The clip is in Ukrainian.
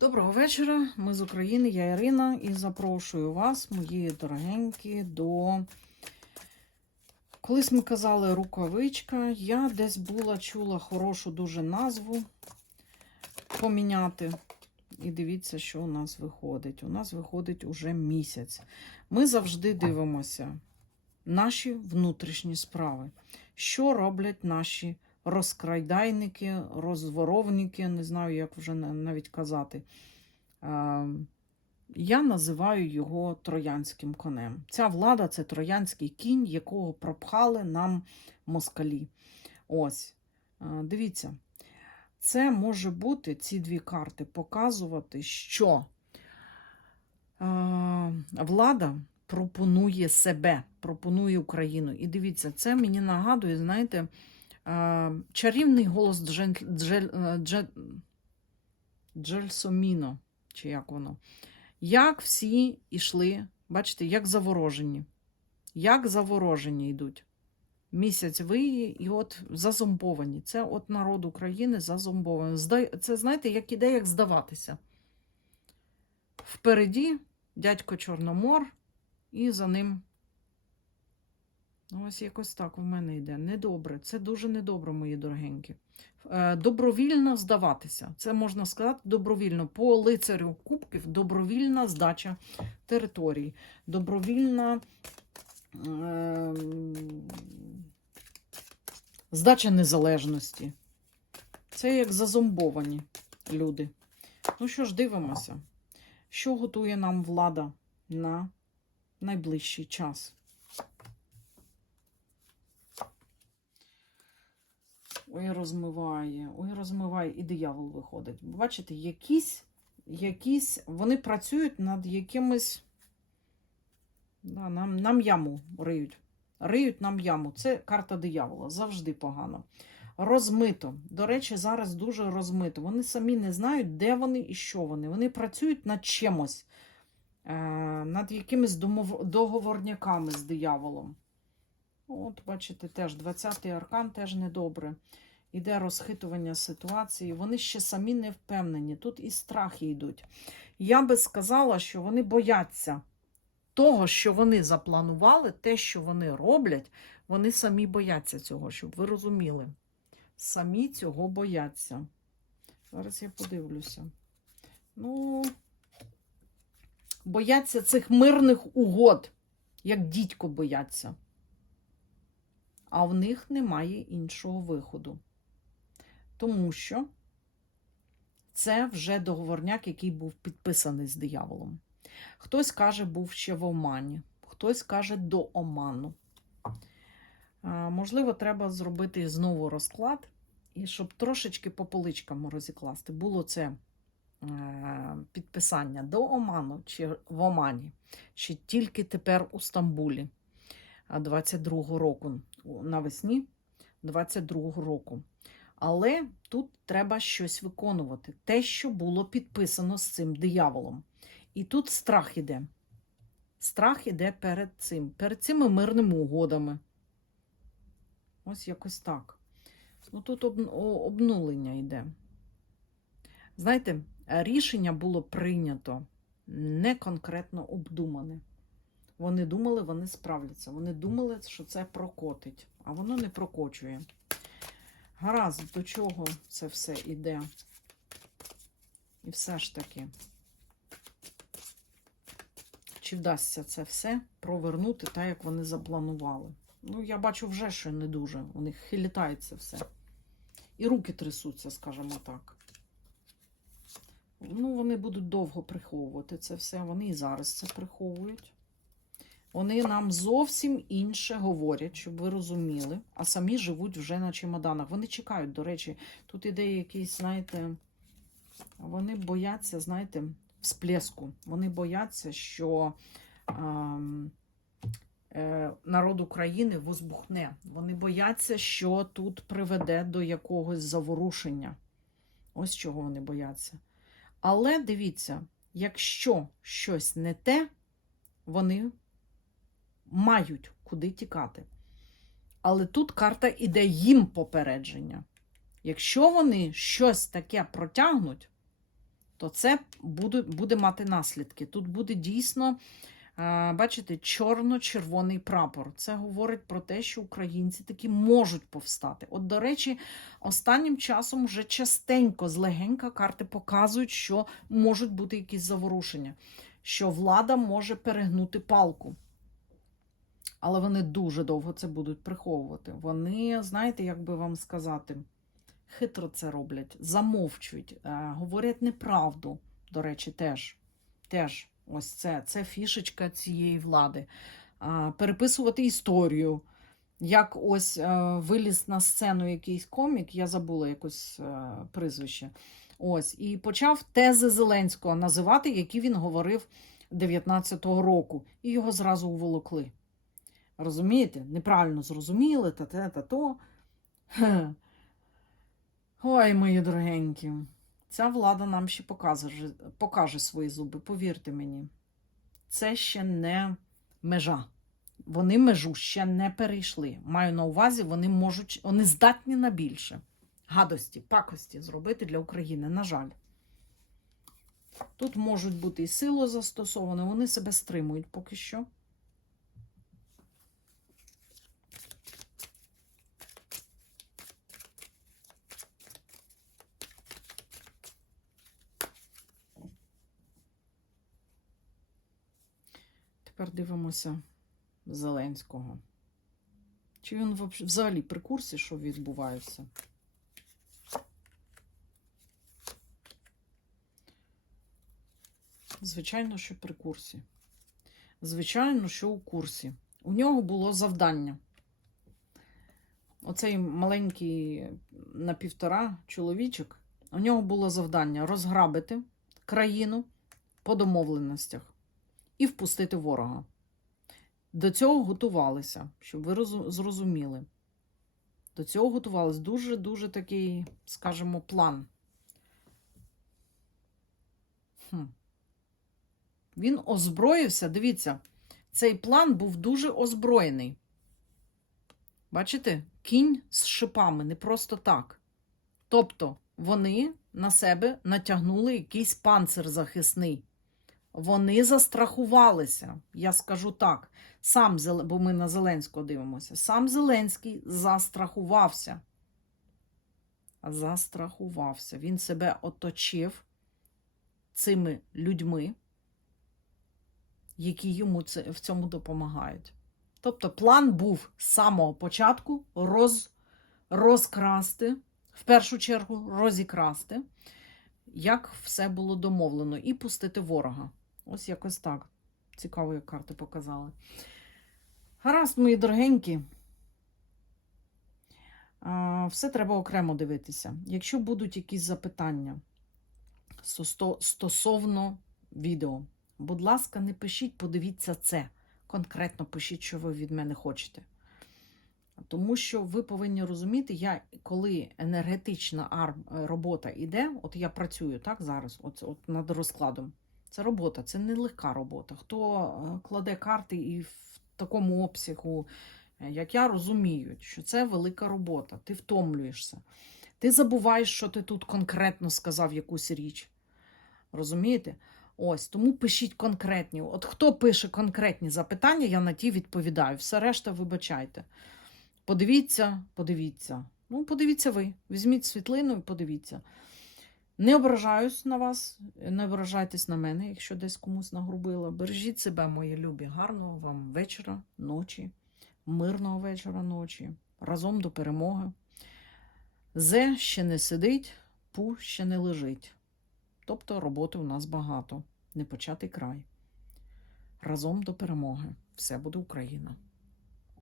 Доброго вечора. Ми з України, я Ірина, і запрошую вас, мої дорогенькі, до. Колись ми казали рукавичка. Я десь була, чула хорошу дуже назву поміняти. І дивіться, що у нас виходить. У нас виходить уже місяць. Ми завжди дивимося наші внутрішні справи. Що роблять наші розкрайдайники, розворовники, не знаю, як вже навіть казати. Я називаю його троянським конем. Ця влада це троянський кінь, якого пропхали нам москалі. Ось, дивіться, це може бути ці дві карти показувати, що влада пропонує себе, пропонує Україну. І дивіться, це мені нагадує, знаєте, чарівний голос Джель, Джель, е, Джель, Джельсоміно, чи як воно. Як всі йшли, бачите, як заворожені. Як заворожені йдуть. Місяць виї і от зазомбовані. Це от народ України зазомбований. Це, знаєте, як іде, як здаватися. Впереді дядько Чорномор, і за ним. Ну, Ось якось так в мене йде. Недобре. Це дуже недобре, мої дорогенькі. Е, Добровільно здаватися. Це можна сказати добровільно. По лицарю кубків добровільна здача території. Добровільна е, здача незалежності. Це як зазомбовані люди. Ну що ж, дивимося, що готує нам влада на найближчий час. Ой, розмиває, ой, розмиває, і диявол виходить. Бачите, якісь, якісь вони працюють над якимось. Да, нам, нам яму риють. Риють нам яму. Це карта диявола. Завжди погано. Розмито. До речі, зараз дуже розмито. Вони самі не знають, де вони і що вони. Вони працюють над чимось, е, над якимись договорняками з дияволом. От, бачите, теж 20-й аркан теж недобре. Іде розхитування ситуації. Вони ще самі не впевнені. Тут і страхи йдуть. Я би сказала, що вони бояться того, що вони запланували, те, що вони роблять, вони самі бояться цього, щоб ви розуміли. Самі цього бояться. Зараз я подивлюся. Ну, бояться цих мирних угод, як дідько бояться а в них немає іншого виходу. Тому що це вже договорняк, який був підписаний з дияволом. Хтось каже, був ще в Омані, хтось каже до Оману. Можливо, треба зробити знову розклад, і щоб трошечки по поличкам розікласти. Було це е, підписання до Оману чи в Омані, чи тільки тепер у Стамбулі. 22-го року, навесні 22-го року. Але тут треба щось виконувати. Те, що було підписано з цим дияволом. І тут страх іде. Страх іде перед цим, перед цими мирними угодами. Ось якось так. Ну тут об, обнулення йде. Знаєте, рішення було прийнято не конкретно обдумане. Вони думали, вони справляться. Вони думали, що це прокотить, а воно не прокочує. Гаразд, до чого це все іде? І все ж таки, чи вдасться це все провернути так, як вони запланували? Ну, я бачу вже, що не дуже. У них хилітається все. І руки трясуться, скажімо так. Ну, вони будуть довго приховувати це все. Вони і зараз це приховують. Вони нам зовсім інше говорять, щоб ви розуміли, а самі живуть вже на чемоданах. Вони чекають, до речі, тут іде якийсь, знаєте, вони бояться, знаєте, всплеску. Вони бояться, що а, е, народ України возбухне. Вони бояться, що тут приведе до якогось заворушення. Ось чого вони бояться. Але дивіться, якщо щось не те, вони мають куди тікати. Але тут карта іде їм попередження. Якщо вони щось таке протягнуть, то це буде, буде мати наслідки. Тут буде дійсно, е, бачите, чорно-червоний прапор. Це говорить про те, що українці таки можуть повстати. От, до речі, останнім часом вже частенько злегенька карти показують, що можуть бути якісь заворушення, що влада може перегнути палку. Але вони дуже довго це будуть приховувати. Вони, знаєте, як би вам сказати, хитро це роблять, замовчують, е, говорять неправду. До речі, теж. Теж ось це, це фішечка цієї влади. Переписувати історію. Як ось е, виліз на сцену якийсь комік, я забула якось е, прізвище. Ось, і почав тези Зеленського називати, які він говорив 19-го року, і його зразу уволокли. Розумієте? Неправильно зрозуміли, та те, та то. Ой, мої дорогенькі, ця влада нам ще покаже, покаже свої зуби, повірте мені. Це ще не межа. Вони межу ще не перейшли. Маю на увазі, вони можуть, вони здатні на більше гадості, пакості зробити для України. На жаль. Тут можуть бути і силу застосовані, вони себе стримують поки що. Тепер дивимося Зеленського. Чи він взагалі при курсі, що відбувається? Звичайно, що при курсі. Звичайно, що у курсі. У нього було завдання. Оцей маленький на півтора чоловічок, у нього було завдання розграбити країну по домовленостях і впустити ворога. До цього готувалися, щоб ви зрозуміли. До цього готувалися дуже-дуже такий, скажімо, план. Хм. Він озброївся. Дивіться, цей план був дуже озброєний. Бачите, кінь з шипами, не просто так. Тобто вони на себе натягнули якийсь панцир захисний. Вони застрахувалися, я скажу так. Сам бо ми на Зеленського дивимося. Сам Зеленський застрахувався. Застрахувався. Він себе оточив цими людьми, які йому це, в цьому допомагають. Тобто план був з самого початку роз, розкрасти, в першу чергу розікрасти, як все було домовлено, і пустити ворога. Ось якось так. Цікаво, як карти показали. Гаразд, мої дорогенькі. Все треба окремо дивитися. Якщо будуть якісь запитання стосовно відео, будь ласка, не пишіть, подивіться це. Конкретно пишіть, що ви від мене хочете. Тому що ви повинні розуміти, я, коли енергетична робота йде, от я працюю так зараз, от, от над розкладом. Це робота, це не легка робота. Хто е, кладе карти і в такому обсягу, е, як я, розуміють, що це велика робота. Ти втомлюєшся. Ти забуваєш, що ти тут конкретно сказав якусь річ. Розумієте? Ось, тому пишіть конкретні. От хто пише конкретні запитання, я на ті відповідаю. Все решта, вибачайте. Подивіться, подивіться. Ну, подивіться ви. Візьміть світлину і подивіться. Не ображаюсь на вас, не ображайтесь на мене, якщо десь комусь нагрубила. Бережіть себе, мої любі. Гарного вам вечора, ночі, мирного вечора, ночі. Разом до перемоги. Зе ще не сидить, пу ще не лежить. Тобто роботи у нас багато. Не початий край. Разом до перемоги. Все буде Україна.